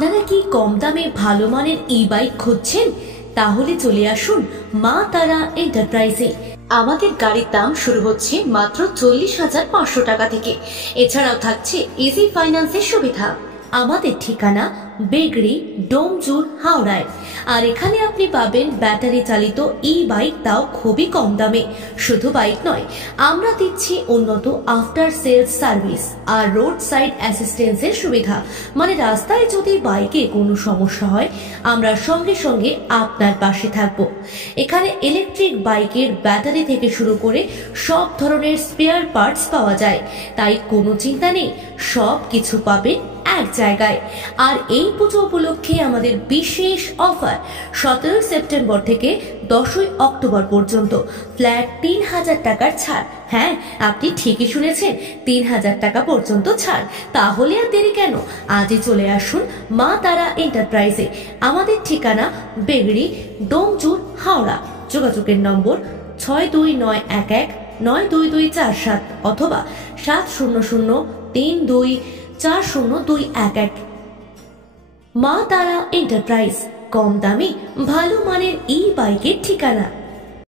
আপনারা কি কম দামে ভালো মানের ই বাইক খুঁজছেন? তাহলে চলে আসুন মা তারা এন্টারপ্রাইজে। আমাদের গাড়ির দাম শুরু হচ্ছে মাত্র 40,500 টাকা থেকে। এছাড়াও থাকছে ইজি ফাইন্যান্সের সুবিধা। আমাদের ঠিকানা বেগড়ি, ডোমজুর, হাওড়ায়। আর এখানে আপনি পাবেন ব্যাটারি চালিত ই বাইক, তাও খুবই কম দামে। শুধু বাইক নয়, আমরা দিচ্ছি উন্নত আফটার সেলস সার্ভিস আর রোড সাইড অ্যাসিস্ট্যান্সের সুবিধা। মানে রাস্তায় যদি বাইকে কোনো সমস্যা হয়, আমরা সঙ্গে সঙ্গে আপনার পাশে থাকব। এখানে ইলেকট্রিক বাইকের ব্যাটারি থেকে শুরু করে সব ধরনের স্পেয়ার পার্টস পাওয়া যায়, তাই কোনো চিন্তা নেই, সব কিছু পাবেন এক জায়গায়। আর এই পুজো উপলক্ষে আমাদের বিশেষ অফার 17 সেপ্টেম্বর থেকে 10 অক্টোবর পর্যন্ত ফ্ল্যাট 3,000 টাকার ছাড়। হ্যাঁ, আপনি ঠিকই শুনেছেন, 3,000 টাকা পর্যন্ত ছাড়। তাহলে আর দেরি কেন, আজই চলে আসুন মা তারা এন্টারপ্রাইজে। আমাদের ঠিকানা বেগড়ি, ডোমজুর, হাওড়া। যোগাযোগের নম্বর 6291192247 অথবা 7003240211। মা তারা এন্টারপ্রাইজ, কম দামে ভালো মানের ই বাইকের ঠিকানা।